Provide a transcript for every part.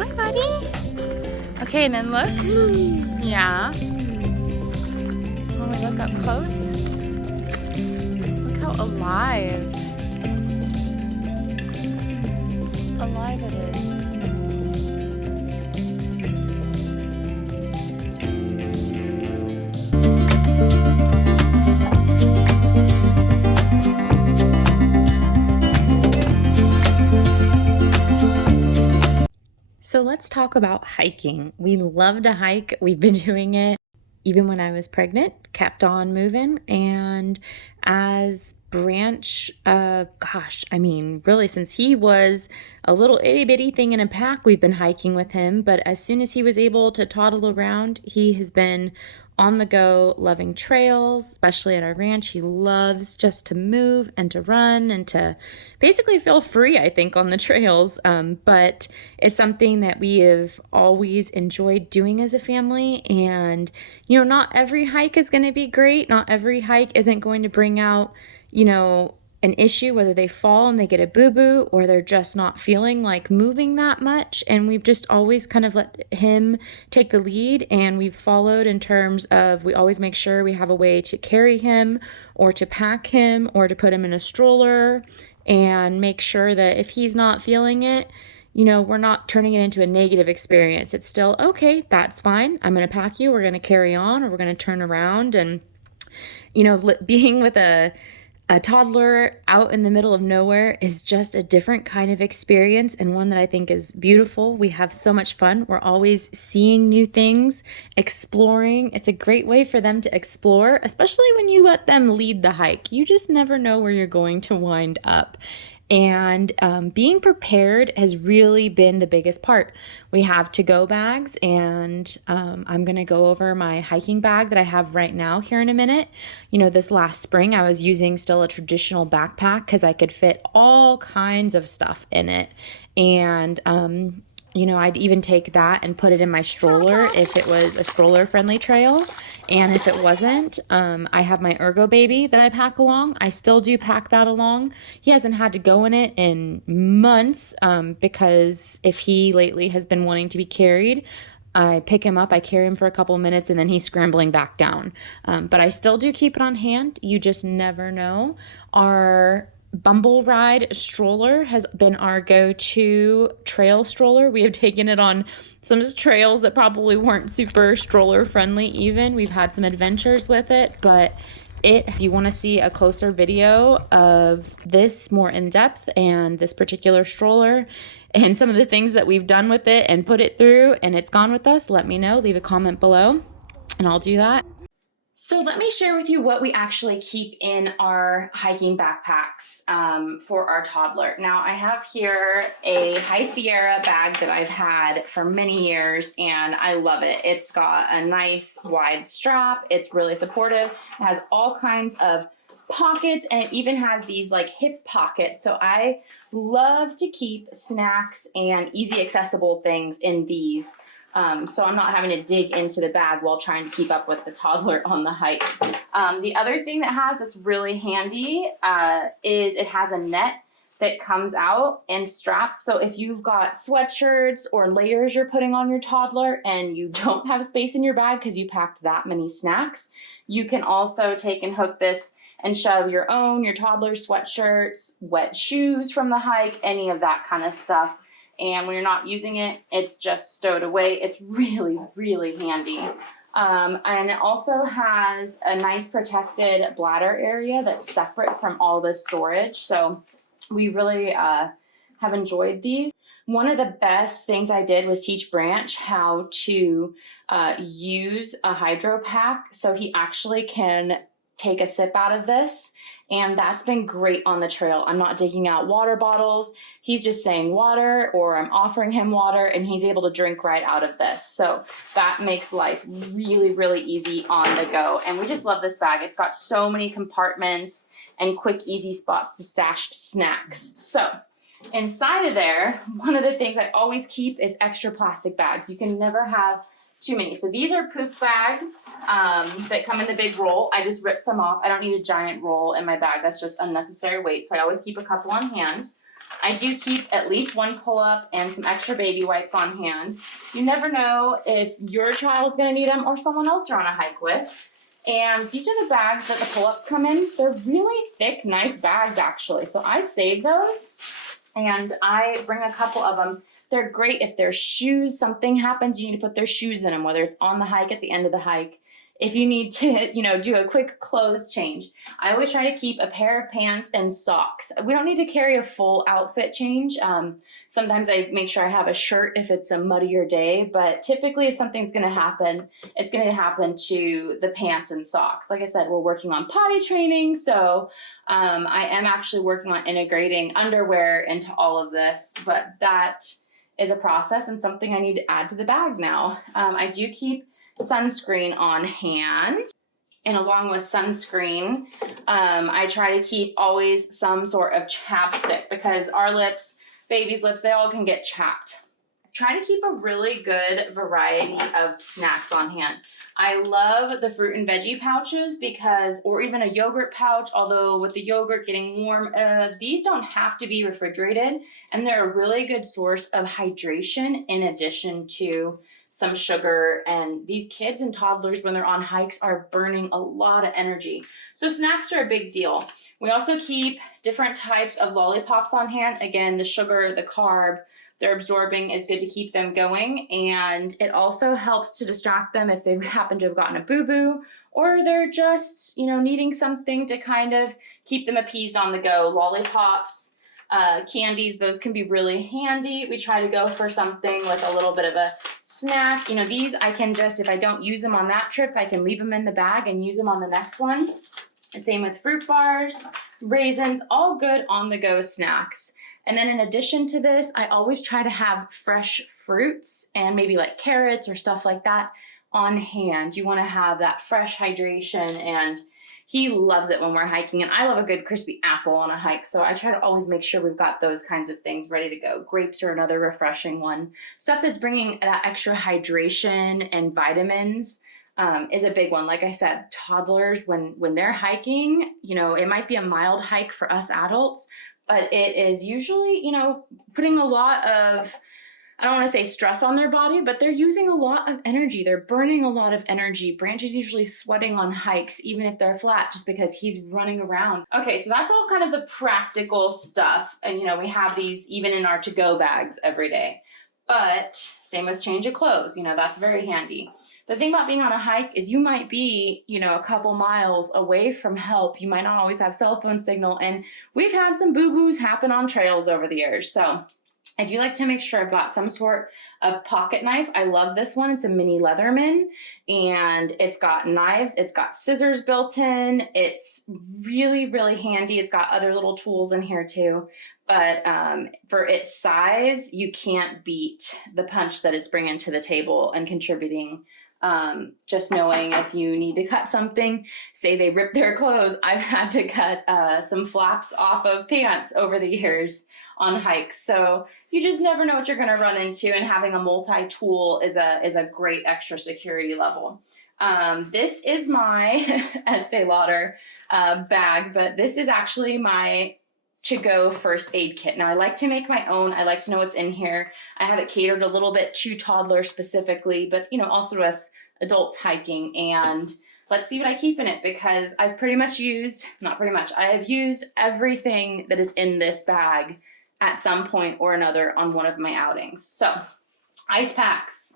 Hi, buddy. Okay, and then look. Yeah. When we look up close, look how alive it is. So let's talk about hiking. We love to hike. We've been doing it even when I was pregnant, kept on moving. And as Branch, really since he was a little itty bitty thing in a pack, we've been hiking with him. But as soon as he was able to toddle around, he has been on the go, loving trails, especially at our ranch. He loves just to move and to run and to basically feel free, I think, on the trails. But it's something that we have always enjoyed doing as a family. And, not every hike is going to be great. Not every hike isn't going to bring out, an issue, whether they fall and they get a boo-boo or they're just not feeling like moving that much. And we've just always kind of let him take the lead, and we've followed in terms of we always make sure we have a way to carry him or to pack him or to put him in a stroller, and make sure that if he's not feeling it, we're not turning it into a negative experience. It's still, okay, that's fine. I'm going to pack you. We're going to carry on, or we're going to turn around. And, being with a toddler out in the middle of nowhere is just a different kind of experience, and one that I think is beautiful. We have so much fun. We're always seeing new things, exploring. It's a great way for them to explore, especially when you let them lead the hike. You just never know where you're going to wind up. And being prepared has really been the biggest part. We have to-go bags, and I'm going to go over my hiking bag that I have right now here in a minute. This last spring I was using still a traditional backpack because I could fit all kinds of stuff in it. And I'd even take that and put it in my stroller if it was a stroller-friendly trail. And if it wasn't, I have my Ergobaby that I pack along. I still do pack that along. He hasn't had to go in it in months because if he lately has been wanting to be carried, I pick him up, I carry him for a couple minutes, and then he's scrambling back down. But I still do keep it on hand. You just never know. Our Bumbleride stroller has been our go-to trail stroller. We have taken it on some trails that probably weren't super stroller friendly even. We've had some adventures with it, but if you want to see a closer video of this more in depth and this particular stroller and some of the things that we've done with it and put it through and it's gone with us, let me know. Leave a comment below and I'll do that. So let me share with you what we actually keep in our hiking backpacks for our toddler. Now I have here a High Sierra bag that I've had for many years and I love it. It's got a nice wide strap. It's really supportive. It has all kinds of pockets and it even has these like hip pockets. So I love to keep snacks and easy accessible things in these. So I'm not having to dig into the bag while trying to keep up with the toddler on the hike. The other thing that's really handy is it has a net that comes out and straps. So if you've got sweatshirts or layers you're putting on your toddler and you don't have space in your bag because you packed that many snacks, you can also take and hook this and shove your toddler's sweatshirts, wet shoes from the hike, any of that kind of stuff. And when you're not using it, it's just stowed away. It's really, really handy. And it also has a nice protected bladder area that's separate from all the storage. So we really have enjoyed these. One of the best things I did was teach Branch how to use a hydro pack so he actually can take a sip out of this. And that's been great on the trail. I'm not digging out water bottles. He's just saying water, or I'm offering him water and he's able to drink right out of this. So that makes life really, really easy on the go. And we just love this bag. It's got so many compartments and quick, easy spots to stash snacks. So inside of there, one of the things I always keep is extra plastic bags. You can never have too many. So these are poop bags that come in the big roll. I just rip some off. I don't need a giant roll in my bag. That's just unnecessary weight. So I always keep a couple on hand. I do keep at least one pull-up and some extra baby wipes on hand. You never know if your child's gonna need them or someone else you're on a hike with. And these are the bags that the pull-ups come in. They're really thick, nice bags actually. So I save those and I bring a couple of them. They're great if there's shoes, something happens, you need to put their shoes in them, whether it's on the hike, at the end of the hike. If you need to, do a quick clothes change. I always try to keep a pair of pants and socks. We don't need to carry a full outfit change. Sometimes I make sure I have a shirt if it's a muddier day, but typically if something's gonna happen, it's gonna happen to the pants and socks. Like I said, we're working on potty training, so I am actually working on integrating underwear into all of this, but that is a process and something I need to add to the bag now. I do keep sunscreen on hand, and along with sunscreen, I try to keep always some sort of chapstick because our lips, baby's lips, they all can get chapped. Try to keep a really good variety of snacks on hand. I love the fruit and veggie pouches or even a yogurt pouch, although with the yogurt getting warm, these don't have to be refrigerated, and they're a really good source of hydration in addition to some sugar. And these kids and toddlers, when they're on hikes, are burning a lot of energy. So snacks are a big deal. We also keep different types of lollipops on hand. Again, the sugar, the carb, they're absorbing is good to keep them going. And it also helps to distract them if they happen to have gotten a boo-boo or they're just, needing something to kind of keep them appeased on the go. Lollipops, candies, those can be really handy. We try to go for something with a little bit of a snack. These I can just, if I don't use them on that trip, I can leave them in the bag and use them on the next one. And same with fruit bars, raisins, all good on-the-go snacks. And then in addition to this, I always try to have fresh fruits and maybe like carrots or stuff like that on hand. You want to have that fresh hydration, and he loves it when we're hiking, and I love a good crispy apple on a hike, so I try to always make sure we've got those kinds of things ready to go. Grapes are another refreshing one. Stuff that's bringing that extra hydration and vitamins is a big one. Like I said, toddlers, when they're hiking, it might be a mild hike for us adults, but it is usually, putting a lot of, I don't want to say stress on their body, but they're using a lot of energy. They're burning a lot of energy. Branch is usually sweating on hikes, even if they're flat, just because he's running around. Okay, so that's all kind of the practical stuff. And, we have these even in our to-go bags every day. But same with change of clothes, that's very handy. The thing about being on a hike is you might be, a couple miles away from help. You might not always have cell phone signal. And we've had some boo-boos happen on trails over the years. So I do like to make sure I've got some sort of pocket knife. I love this one. It's a mini Leatherman, and it's got knives. It's got scissors built in. It's really, really handy. It's got other little tools in here too. But for its size, you can't beat the punch that it's bringing to the table and contributing. Just knowing if you need to cut something, say they rip their clothes. I've had to cut some flaps off of pants over the years on hikes. So you just never know what you're going to run into, and having a multi-tool is a great extra security level. This is my Estee Lauder bag, but this is actually my to-go first aid kit. Now I like to make my own. I like to know what's in here. I have it catered a little bit to toddlers specifically, but also to us adults hiking. And let's see what I keep in it, because I've I have used everything that is in this bag at some point or another on one of my outings. So ice packs.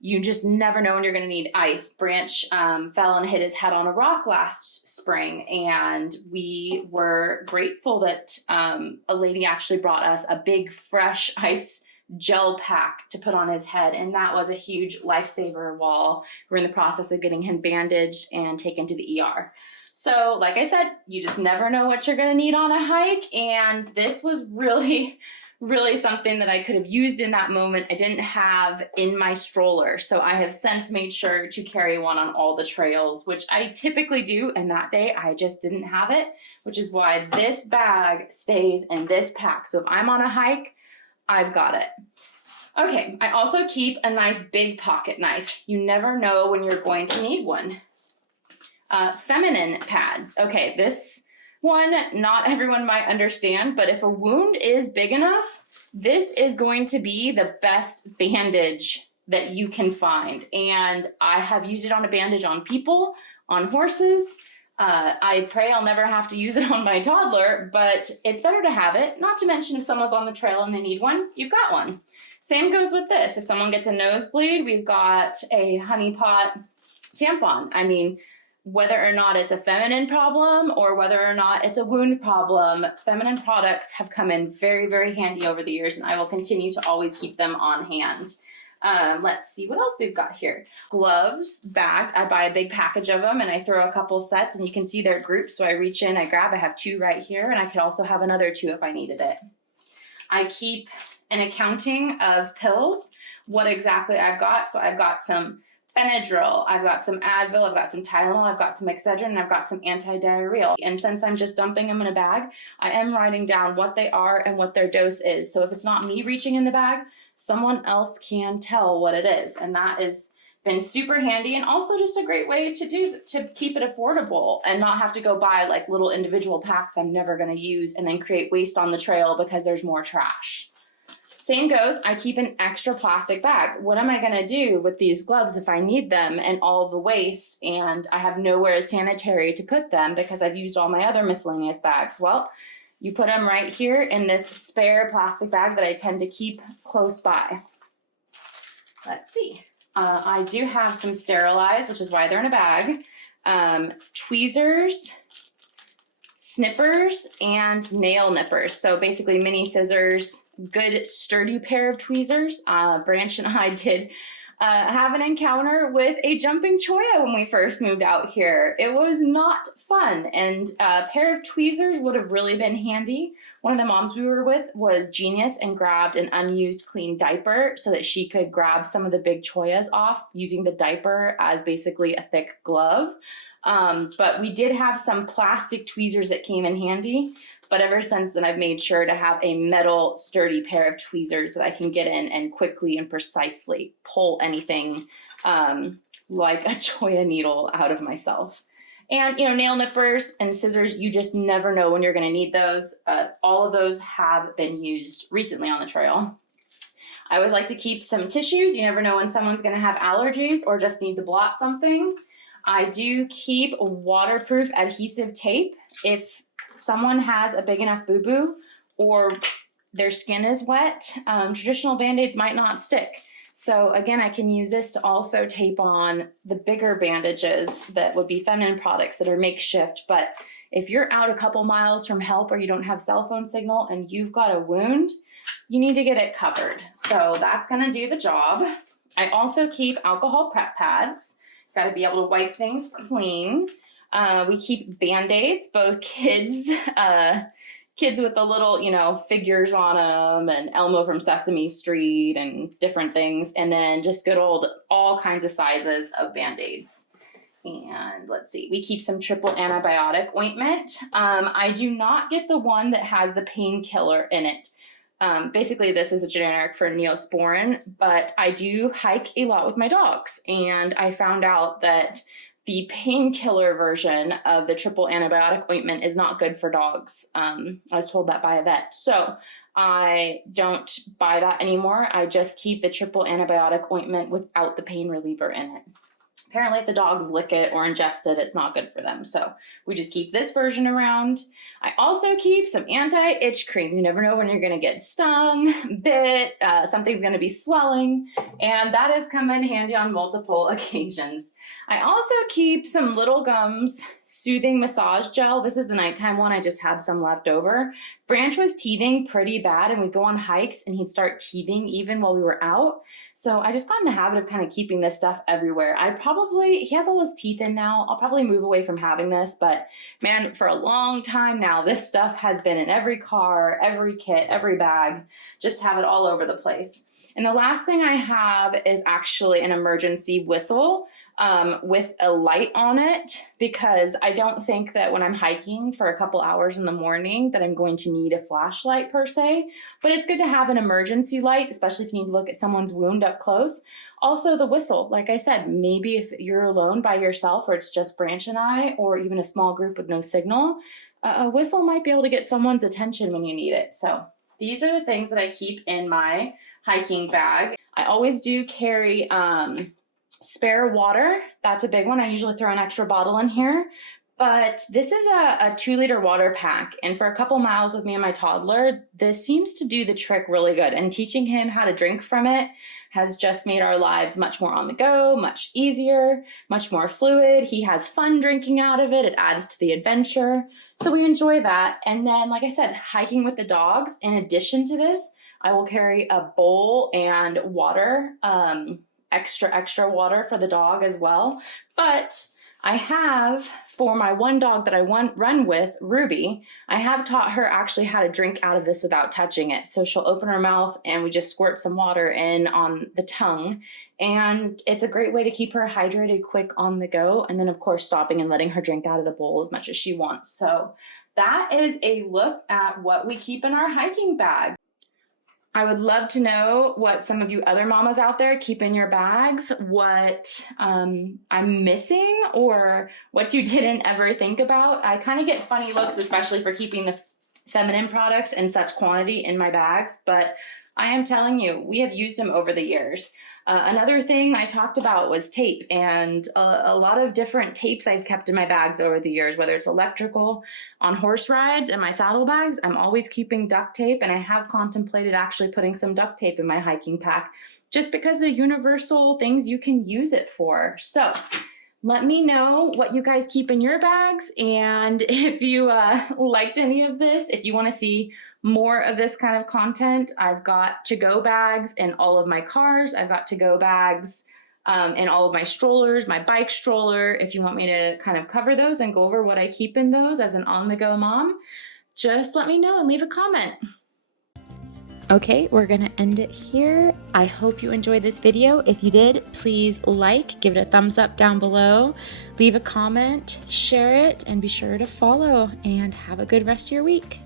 You just never know when you're going to need ice. Branch fell and hit his head on a rock last spring, and we were grateful that a lady actually brought us a big fresh ice gel pack to put on his head, and that was a huge lifesaver while we're in the process of getting him bandaged and taken to the ER. So like I said, you just never know what you're going to need on a hike, and this was really something that I could have used in that moment. I didn't have in my stroller, so I have since made sure to carry one on all the trails, which I typically do, and that day I just didn't have it, which is why this bag stays in this pack. So if I'm on a hike, I've got it. Okay, I also keep a nice big pocket knife. You never know when you're going to need one. Feminine pads. Okay, this One, not everyone might understand, but if a wound is big enough, this is going to be the best bandage that you can find. And I have used it on a bandage on people, on horses. I pray I'll never have to use it on my toddler, but it's better to have it. Not to mention if someone's on the trail and they need one, you've got one. Same goes with this. If someone gets a nosebleed, we've got a honey pot tampon. I mean, whether or not it's a feminine problem or whether or not it's a wound problem, feminine products have come in very, very handy over the years, and I will continue to always keep them on hand. Let's see what else we've got here. Gloves, bagged. I buy a big package of them and I throw a couple sets, and you can see they're grouped. So I reach in, I grab, I have 2 right here, and I could also have another 2 if I needed it. I keep an accounting of pills, what exactly I've got. So I've got some Benadryl, I've got some Advil, I've got some Tylenol, I've got some Excedrin, and I've got some anti-diarrheal. And since I'm just dumping them in a bag, I am writing down what they are and what their dose is. So if it's not me reaching in the bag, someone else can tell what it is. And that has been super handy, and also just a great way to keep it affordable and not have to go buy like little individual packs I'm never going to use and then create waste on the trail because there's more trash. Same goes, I keep an extra plastic bag. What am I gonna do with these gloves if I need them and all the waste and I have nowhere sanitary to put them because I've used all my other miscellaneous bags? Well, you put them right here in this spare plastic bag that I tend to keep close by. Let's see. I do have some sterilized, which is why they're in a bag, tweezers, snippers, and nail nippers. So basically mini scissors, good sturdy pair of tweezers. Branch and I did have an encounter with a jumping choya when we first moved out here. It was not fun, and a pair of tweezers would have really been handy. One of the moms we were with was genius and grabbed an unused clean diaper so that she could grab some of the big choyas off using the diaper as basically a thick glove. But we did have some plastic tweezers that came in handy. But ever since then, I've made sure to have a metal sturdy pair of tweezers that I can get in and quickly and precisely pull anything like a choya needle out of myself. And, nail nippers and scissors, you just never know when you're going to need those. All of those have been used recently on the trail. I always like to keep some tissues. You never know when someone's going to have allergies or just need to blot something. I do keep waterproof adhesive tape. If someone has a big enough boo-boo or their skin is wet, traditional Band-Aids might not stick. So again, I can use this to also tape on the bigger bandages that would be feminine products that are makeshift. But if you're out a couple miles from help or you don't have cell phone signal and you've got a wound, you need to get it covered. So that's gonna do the job. I also keep alcohol prep pads. Got to be able to wipe things clean. We keep Band-Aids, both kids with the little, figures on them, and Elmo from Sesame Street and different things. And then just good old, all kinds of sizes of Band-Aids. And let's see, we keep some triple antibiotic ointment. I do not get the one that has the painkiller in it. Basically, this is a generic for Neosporin, but I do hike a lot with my dogs, and I found out that the painkiller version of the triple antibiotic ointment is not good for dogs. I was told that by a vet, so I don't buy that anymore. I just keep the triple antibiotic ointment without the pain reliever in it. Apparently, if the dogs lick it or ingest it, it's not good for them. So we just keep this version around. I also keep some anti-itch cream. You never know when you're going to get stung, bit, something's going to be swelling, and that has come in handy on multiple occasions. I also keep some Little Gums Soothing Massage Gel. This is the nighttime one. I just had some left over. Branch was teething pretty bad, and we'd go on hikes and he'd start teething even while we were out. So I just got in the habit of kind of keeping this stuff everywhere. He has all his teeth in now. I'll probably move away from having this, but man, for a long time now, this stuff has been in every car, every kit, every bag, just have it all over the place. And the last thing I have is actually an emergency whistle with a light on it, because I don't think that when I'm hiking for a couple hours in the morning that I'm going to need a flashlight per se, but it's good to have an emergency light, especially if you need to look at someone's wound up close. Also the whistle, like I said, maybe if you're alone by yourself or it's just Branch and I, or even a small group with no signal, a whistle might be able to get someone's attention when you need it. So these are the things that I keep in my hiking bag. I always do carry spare water. That's a big one. I usually throw an extra bottle in here. But this is a 2-liter water pack. And for a couple miles with me and my toddler, this seems to do the trick really good. And teaching him how to drink from it has just made our lives much more on the go, much easier, much more fluid. He has fun drinking out of it. It adds to the adventure. So we enjoy that. And then, like I said, hiking with the dogs. In addition to this, I will carry a bowl and water, extra water for the dog as well. But I have, for my one dog that I run with, Ruby, I have taught her actually how to drink out of this without touching it. So she'll open her mouth and we just squirt some water in on the tongue. And it's a great way to keep her hydrated quick on the go. And then, of course, stopping and letting her drink out of the bowl as much as she wants. So that is a look at what we keep in our hiking bag. I would love to know what some of you other mamas out there keep in your bags, what I'm missing, or what you didn't ever think about. I kind of get funny looks, especially for keeping the feminine products in such quantity in my bags, but I am telling you, we have used them over the years. Another thing I talked about was tape, and a lot of different tapes I've kept in my bags over the years, whether it's electrical, on horse rides, and my saddlebags. I'm always keeping duct tape, and I have contemplated actually putting some duct tape in my hiking pack, just because the universal things you can use it for. So let me know what you guys keep in your bags, and if you liked any of this, if you want to see more of this kind of content, I've got to-go bags in all of my cars. I've got to-go bags in all of my strollers, my bike stroller. If you want me to kind of cover those and go over what I keep in those as an on-the-go mom, just let me know and leave a comment. Okay, we're gonna end it here. I hope you enjoyed this video. If you did, please like, give it a thumbs up down below, leave a comment, share it, and be sure to follow, and have a good rest of your week.